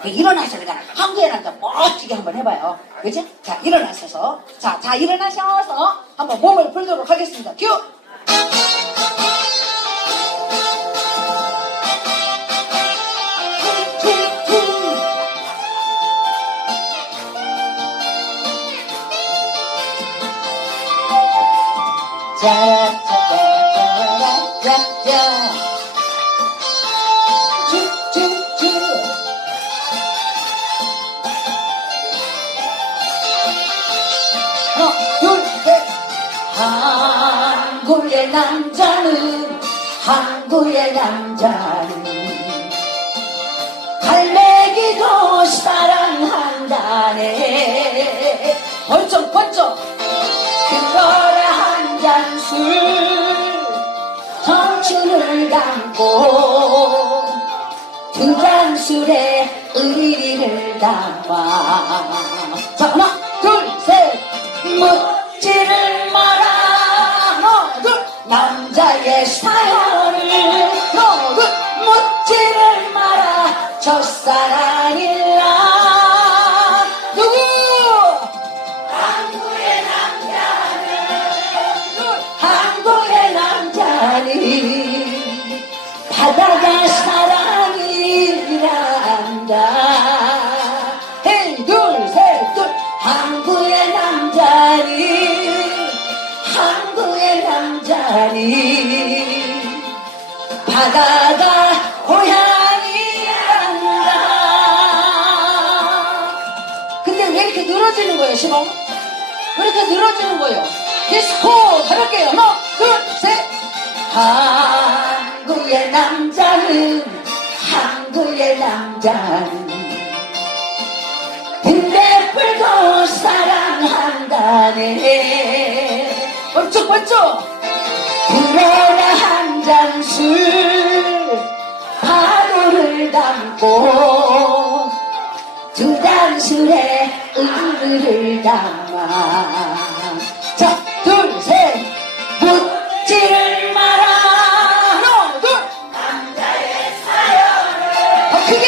그 일어나서 그냥 한국에 남자 멋지게 한번 해봐요. 그지? 자, 일어나셔서. 자, 자, 일어나셔서 한번 몸을 풀도록 하겠습니다. 큐! 퉁퉁퉁. 짜라짜 한국의 남자는 한국의 남자는 갈매기도 사랑한다네. 번쩍 번쩍 그거라 한 잔술 청춘을 담고 두 잔 술에 의리를 담아. 자 하나 둘셋. 묻지를 둘 남자의 사연을 둘 묻지를 마라 첫사랑일라 누구? 한국의 남자는 바다가 사랑이란다 근데 왜 이렇게 늘어지는 거예요 시범? 왜 이렇게 늘어지는 거예요? 디스코! 가볼게요. 하나 둘 셋. 한국의 남자는 한국의 남자는 등대불도 사랑한다네. 번쩍 번쩍. 불어라 한잔 술 파도를 담고 두 단술에 의를 담아. 자, 둘, 셋. 묻지를 마라 하나, 둘. 남자의 사연을 더 크게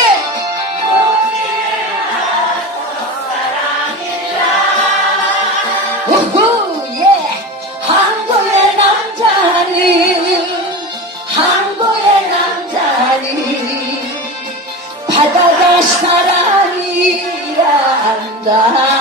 예. 한국의 남자는 바다가 사랑 이